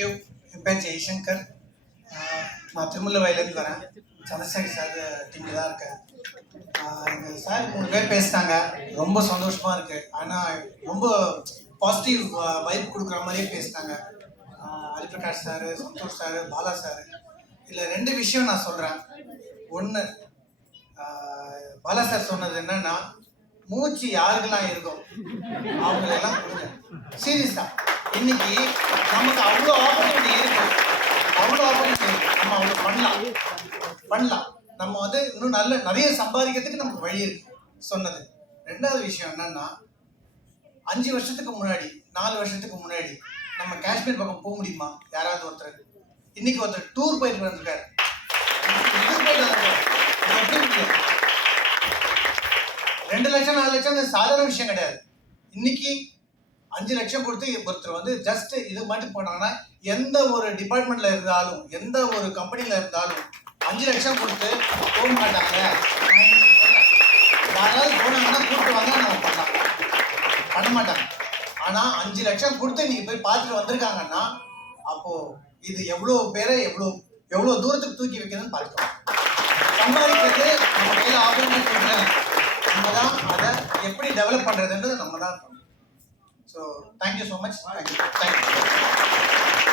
Thank you. என் பேர் ஜெய்சங்கர். நான் திருமுல்லவாயிலேருந்து வரேன். சந்திரசேகர் சார் டீமில் தான் இருக்கேன். எங்கள் சார் 3 பேர் பேசினாங்க. ரொம்ப சந்தோஷமாக இருக்குது. ஆனால் ரொம்ப பாசிட்டிவ் வைப் கொடுக்குற மாதிரியே பேசினாங்க. Hariprakash sir, Santhosh sir, Bala sir. இதில் 2 விஷயம் நான் சொல்கிறேன். ஒன்று, பாலா சார் சொன்னது என்னன்னா, மூச்சு யாருக்கெல்லாம் இருக்கும் அவங்களெல்லாம் கொடுங்க. சீரியஸா இன்னைக்கு நமக்கு அவ்வளோ ஆப்பர்ச்சுனிட்டி இருக்கு, அவ்வளோ ஆப்பர்ச்சுனிட்டி இருக்கு. நம்ம அவ்வளோ பண்ணலாம். நம்ம வந்து இன்னும் நிறைய சம்பாதிக்கிறதுக்கு நமக்கு வழி இருக்கு சொன்னது. 2வது விஷயம் என்னன்னா, 5 வருஷத்துக்கு முன்னாடி 4 வருஷத்துக்கு முன்னாடி நம்ம காஷ்மீர் பக்கம் போக முடியுமா? யாராவது ஒருத்தர் இன்னைக்கு ஒருத்தர் டூர் போயிட்டு வந்திருக்காரு. 2 லட்சம் 4 லட்சம் சாதாரண விஷயம் கிடையாது. இன்னைக்கு 5 லட்சம் கொடுத்து ஒருத்தர் வந்து ஜஸ்ட் இது மட்டும் போனாங்கன்னா, எந்த ஒரு டிபார்ட்மெண்ட்ல இருந்தாலும், எந்த ஒரு கம்பெனில இருந்தாலும் 5 லட்சம் கொடுத்து போக மாட்டாங்க. யாராவது போனாங்கன்னா கூப்பிட்டு வாங்க, நம்ம பண்ண மாட்டாங்க. ஆனா 5 லட்சம் கொடுத்து நீங்க போய் பார்த்துட்டு வந்திருக்காங்கன்னா, அப்போ இது எவ்வளோ பேரை எவ்வளோ தூரத்துக்கு தூக்கி வைக்கிறதுன்னு பார்த்துக்கோங்க. சம்பாதிக்கிறது நம்ம கையில் ஆபரணம், நம்ம தான் அதை எப்படி டெவலப் பண்ணுறதுன்றது நம்ம தான் பண்ணணும். So thank you so much. Thank you.